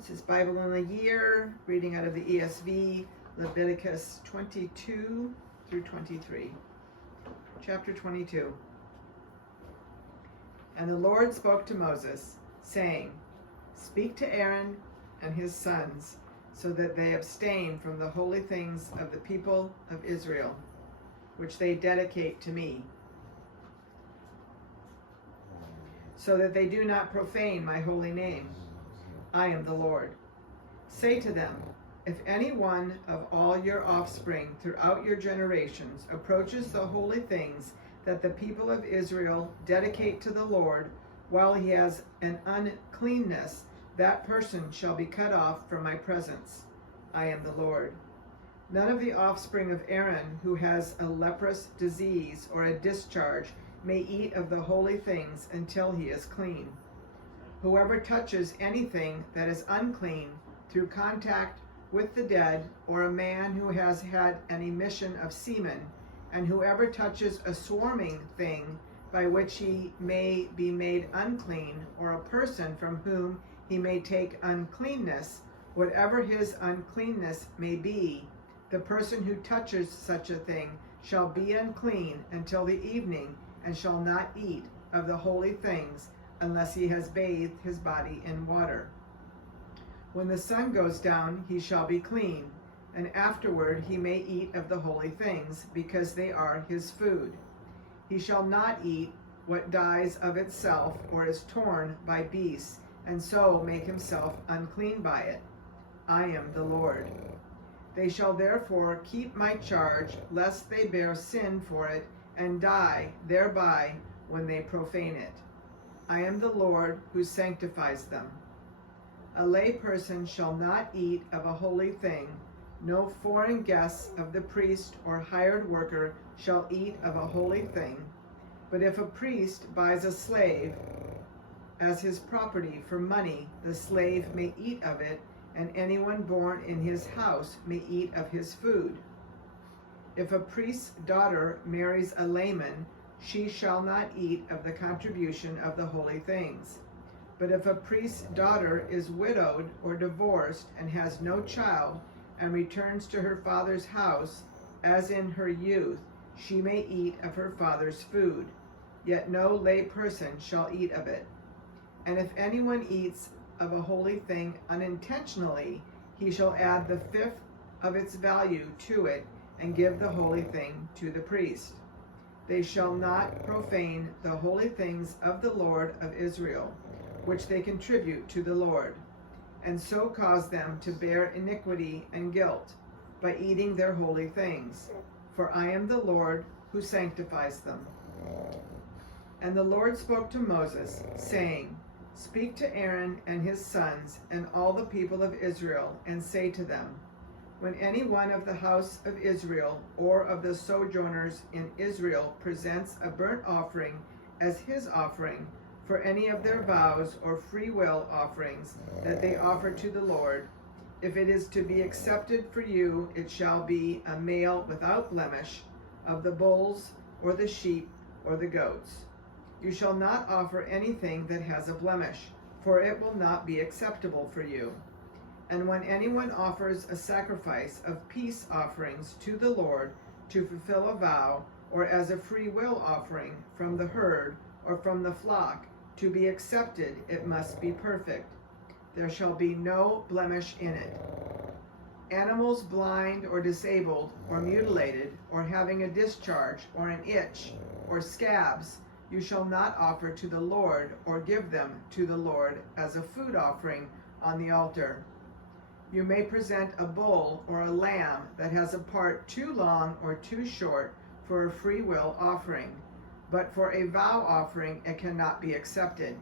This is Bible in a Year, reading out of the ESV, Leviticus 22 through 23. Chapter 22. And the Lord spoke to Moses, saying, Speak to Aaron and his sons, so that they abstain from the holy things of the people of Israel, which they dedicate to me, so that they do not profane my holy name. I am the Lord. Say to them, if any one of all your offspring throughout your generations approaches the holy things that the people of Israel dedicate to the Lord, while he has an uncleanness, that person shall be cut off from my presence. I am the Lord. None of the offspring of Aaron who has a leprous disease or a discharge may eat of the holy things until he is clean. Whoever touches anything that is unclean through contact with the dead, or a man who has had an emission of semen, and whoever touches a swarming thing by which he may be made unclean, or a person from whom he may take uncleanness, whatever his uncleanness may be, the person who touches such a thing shall be unclean until the evening, and shall not eat of the holy things, unless he has bathed his body in water. When the sun goes down, he shall be clean, and afterward he may eat of the holy things, because they are his food. He shall not eat what dies of itself, or is torn by beasts, and so make himself unclean by it. I am the Lord. They shall therefore keep my charge, lest they bear sin for it, and die thereby when they profane it. I am the Lord who sanctifies them. A lay person shall not eat of a holy thing. No foreign guest of the priest or hired worker shall eat of a holy thing. But if a priest buys a slave as his property for money, the slave may eat of it, and anyone born in his house may eat of his food. If a priest's daughter marries a layman, she shall not eat of the contribution of the holy things. But if a priest's daughter is widowed or divorced and has no child, and returns to her father's house, as in her youth, she may eat of her father's food, yet no lay person shall eat of it. And if anyone eats of a holy thing unintentionally, he shall add the fifth of its value to it, and give the holy thing to the priest. They shall not profane the holy things of the Lord of Israel, which they contribute to the Lord, and so cause them to bear iniquity and guilt by eating their holy things. For I am the Lord who sanctifies them. And the Lord spoke to Moses, saying, Speak to Aaron and his sons and all the people of Israel, and say to them, when any one of the house of Israel or of the sojourners in Israel presents a burnt offering as his offering for any of their vows or free will offerings that they offer to the Lord, if it is to be accepted for you, it shall be a male without blemish of the bulls or the sheep or the goats. You shall not offer anything that has a blemish, for it will not be acceptable for you. And when anyone offers a sacrifice of peace offerings to the Lord to fulfill a vow, or as a free will offering from the herd or from the flock, to be accepted, it must be perfect. There shall be no blemish in it. Animals blind or disabled or mutilated, or having a discharge or an itch or scabs, you shall not offer to the Lord, or give them to the Lord as a food offering on the altar. You may present a bull or a lamb that has a part too long or too short for a free will offering, but for a vow offering it cannot be accepted.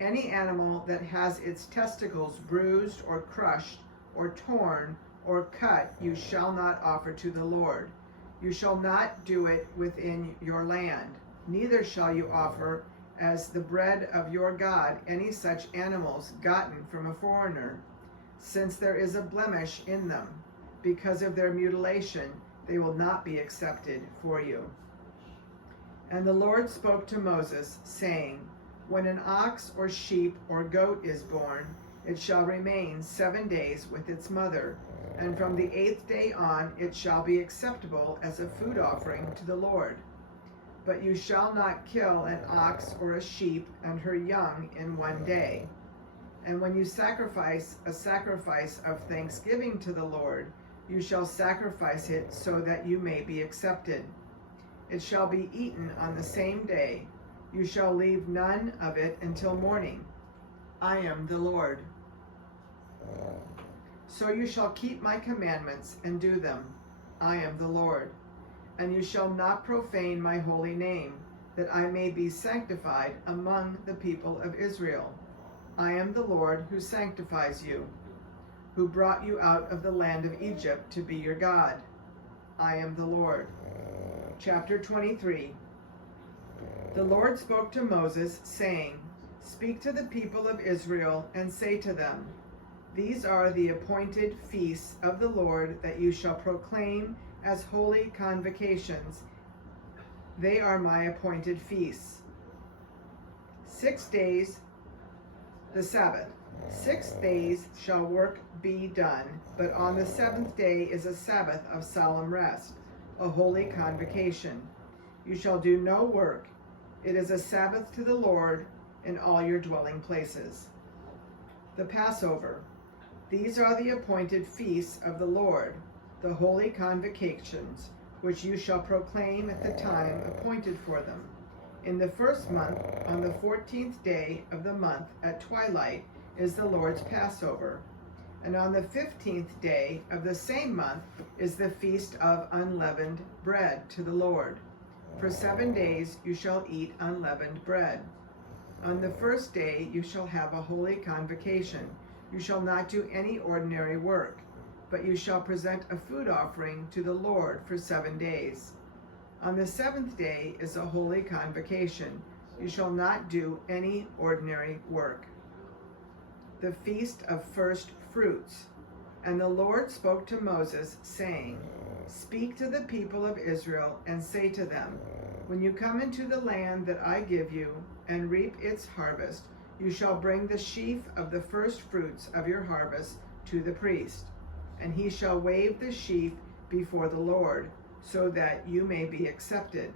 Any animal that has its testicles bruised or crushed or torn or cut you shall not offer to the Lord. You shall not do it within your land, neither shall you offer as the bread of your God any such animals gotten from a foreigner, since there is a blemish in them. Because of their mutilation, they will not be accepted for you. And the Lord spoke to Moses, saying, when an ox or sheep or goat is born, It shall remain 7 days with its mother, and from the 8th day on it shall be acceptable as a food offering to the Lord. But you shall not kill an ox or a sheep and her young in 1 day. And when you sacrifice a sacrifice of thanksgiving to the Lord, you shall sacrifice it so that you may be accepted. It shall be eaten on the same day. You shall leave none of it until morning. I am the Lord. So you shall keep my commandments and do them. I am the Lord. And you shall not profane my holy name, that I may be sanctified among the people of Israel. I am the Lord who sanctifies you, who brought you out of the land of Egypt to be your God. I am the Lord. Chapter 23. The Lord spoke to Moses, saying, Speak to the people of Israel and say to them, These are the appointed feasts of the Lord that you shall proclaim as holy convocations. They are my appointed feasts. 6 days, the Sabbath. 6 days shall work be done, but on the 7th day is a Sabbath of solemn rest, a holy convocation. You shall do no work. It is a Sabbath to the Lord in all your dwelling places. The Passover. These are the appointed feasts of the Lord, the holy convocations, which you shall proclaim at the time appointed for them. In the 1st month, on the 14th day of the month at twilight, is the Lord's Passover. And on the 15th day of the same month is the feast of unleavened bread to the Lord. For 7 days you shall eat unleavened bread. On the 1st day you shall have a holy convocation. You shall not do any ordinary work, but you shall present a food offering to the Lord for 7 days. On the 7th day is a holy convocation. You shall not do any ordinary work. The Feast of First Fruits. And the Lord spoke to Moses, saying, Speak to the people of Israel and say to them, When you come into the land that I give you and reap its harvest, you shall bring the sheaf of the first fruits of your harvest to the priest, and he shall wave the sheaf before the Lord, so that you may be accepted.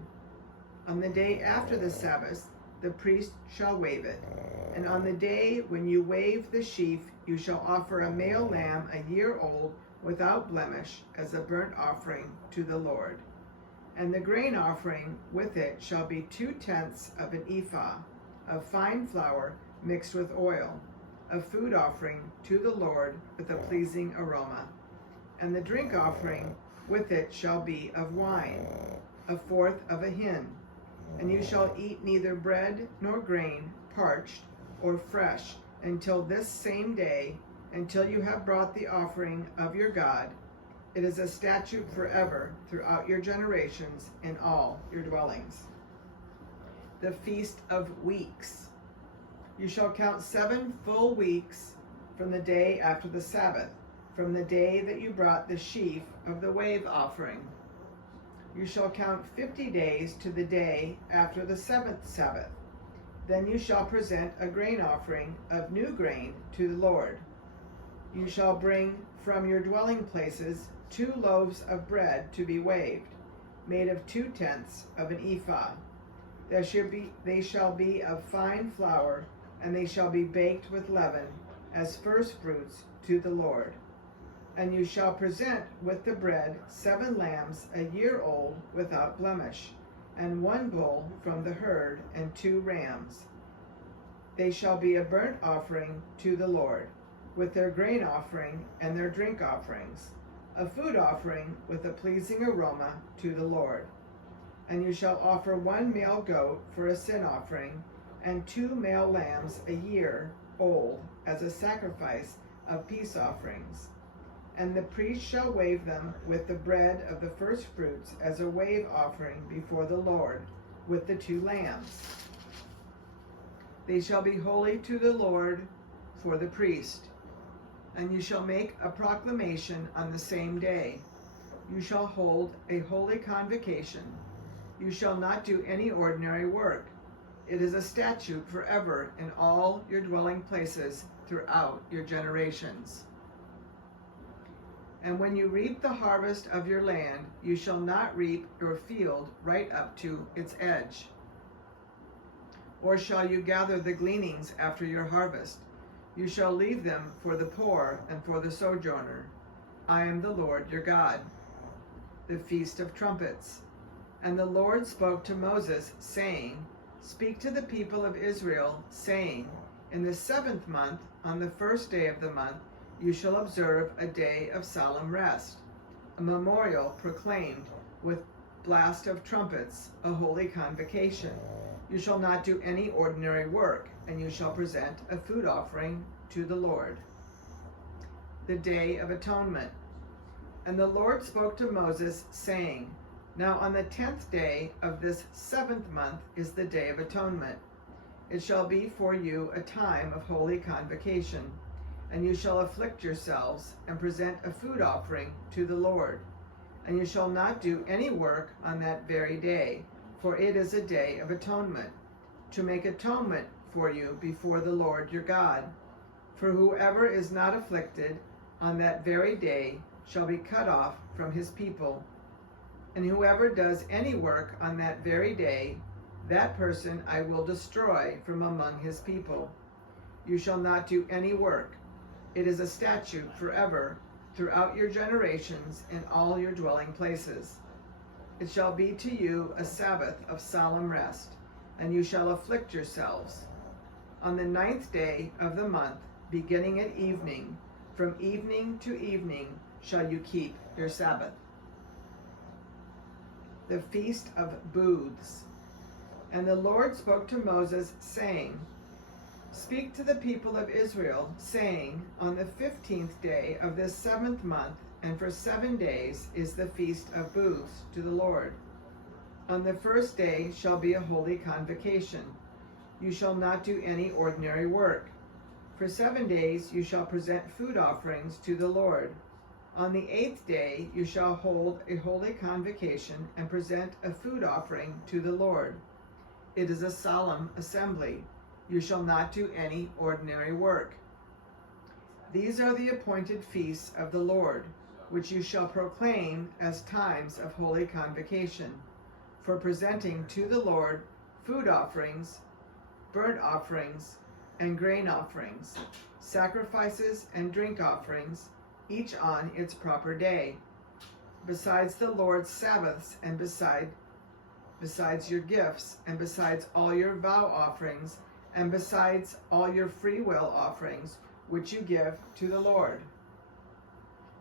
On the day after the Sabbath, the priest shall wave it. And on the day when you wave the sheaf, you shall offer a male lamb a year old without blemish as a burnt offering to the Lord. And the grain offering with it shall be 2/10 of an ephah of fine flour mixed with oil, a food offering to the Lord with a pleasing aroma. And the drink offering with it shall be of wine, 1/4 of a hin. And you shall eat neither bread nor grain, parched or fresh, until this same day, until you have brought the offering of your God. It is a statute forever throughout your generations in all your dwellings. The Feast of Weeks. You shall count 7 full weeks from the day after the Sabbath, from the day that you brought the sheaf of the wave offering. You shall count 50 days to the day after the 7th Sabbath. Then you shall present a grain offering of new grain to the Lord. You shall bring from your dwelling places 2 loaves of bread to be waved, made of 2/10 of an ephah. They shall be of fine flour, and they shall be baked with leaven as first fruits to the Lord. And you shall present with the bread 7 lambs a year old without blemish, and 1 bull from the herd, and 2 rams. They shall be a burnt offering to the Lord, with their grain offering and their drink offerings, a food offering with a pleasing aroma to the Lord. And you shall offer 1 male goat for a sin offering, and 2 male lambs a year old as a sacrifice of peace offerings. And the priest shall wave them with the bread of the first fruits as a wave offering before the Lord, with the 2 lambs. They shall be holy to the Lord for the priest. And you shall make a proclamation on the same day. You shall hold a holy convocation. You shall not do any ordinary work. It is a statute forever in all your dwelling places throughout your generations. And when you reap the harvest of your land, you shall not reap your field right up to its edge. Or shall you gather the gleanings after your harvest? You shall leave them for the poor and for the sojourner. I am the Lord your God. The Feast of Trumpets. And the Lord spoke to Moses, saying, Speak to the people of Israel, saying, In the 7th month, on the 1st day of the month, you shall observe a day of solemn rest, a memorial proclaimed with blast of trumpets, a holy convocation. You shall not do any ordinary work, and you shall present a food offering to the Lord. The Day of Atonement. And the Lord spoke to Moses, saying, Now on the 10th day of this 7th month is the Day of Atonement. It shall be for you a time of holy convocation, and you shall afflict yourselves and present a food offering to the Lord. And you shall not do any work on that very day, for it is a day of atonement, to make atonement for you before the Lord your God. For whoever is not afflicted on that very day shall be cut off from his people. And whoever does any work on that very day, that person I will destroy from among his people. You shall not do any work. It is a statute forever throughout your generations in all your dwelling places. It shall be to you a Sabbath of solemn rest, and you shall afflict yourselves. On the 9th day of the month, beginning at evening, from evening to evening shall you keep your Sabbath. The Feast of Booths. And the Lord spoke to Moses, saying, Speak to the people of Israel, saying, On the 15th day of this 7th month, and for 7 days is the Feast of Booths to the Lord. On the 1st day shall be a holy convocation. You shall not do any ordinary work. For 7 days you shall present food offerings to the Lord. On the 8th day you shall hold a holy convocation and present a food offering to the Lord. It is a solemn assembly. You shall not do any ordinary work. These are the appointed feasts of the Lord, which you shall proclaim as times of holy convocation, for presenting to the Lord food offerings, burnt offerings, and grain offerings, sacrifices and drink offerings, each on its proper day, besides the Lord's Sabbaths, and besides your gifts, and besides all your vow offerings, and besides all your free will offerings, which you give to the Lord.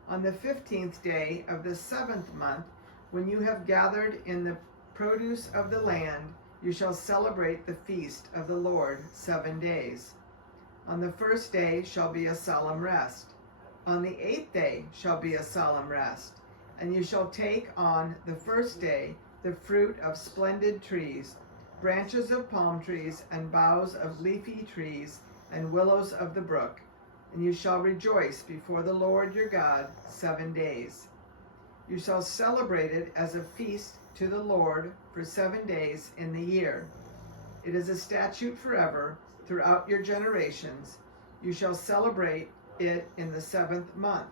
On the 15th day of the 7th month, when you have gathered in the produce of the land, you shall celebrate the feast of the Lord 7 days. On the 1st day shall be a solemn rest. On the 8th day shall be a solemn rest. And you shall take on the 1st day the fruit of splendid trees, branches of palm trees, and boughs of leafy trees, and willows of the brook. And you shall rejoice before the Lord your God 7 days. You shall celebrate it as a feast to the Lord for 7 days in the year. It is a statute forever throughout your generations. You shall celebrate it in the 7th month.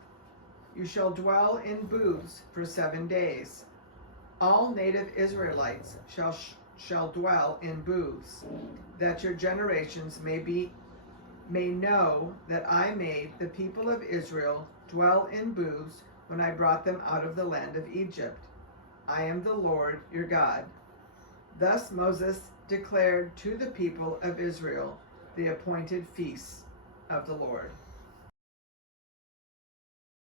You shall dwell in booths for 7 days. All native Israelites shall dwell in booths, that your generations may know that I made the people of Israel dwell in booths when I brought them out of the land of Egypt. I am the Lord your God. Thus Moses declared to the people of Israel the appointed feasts of the Lord.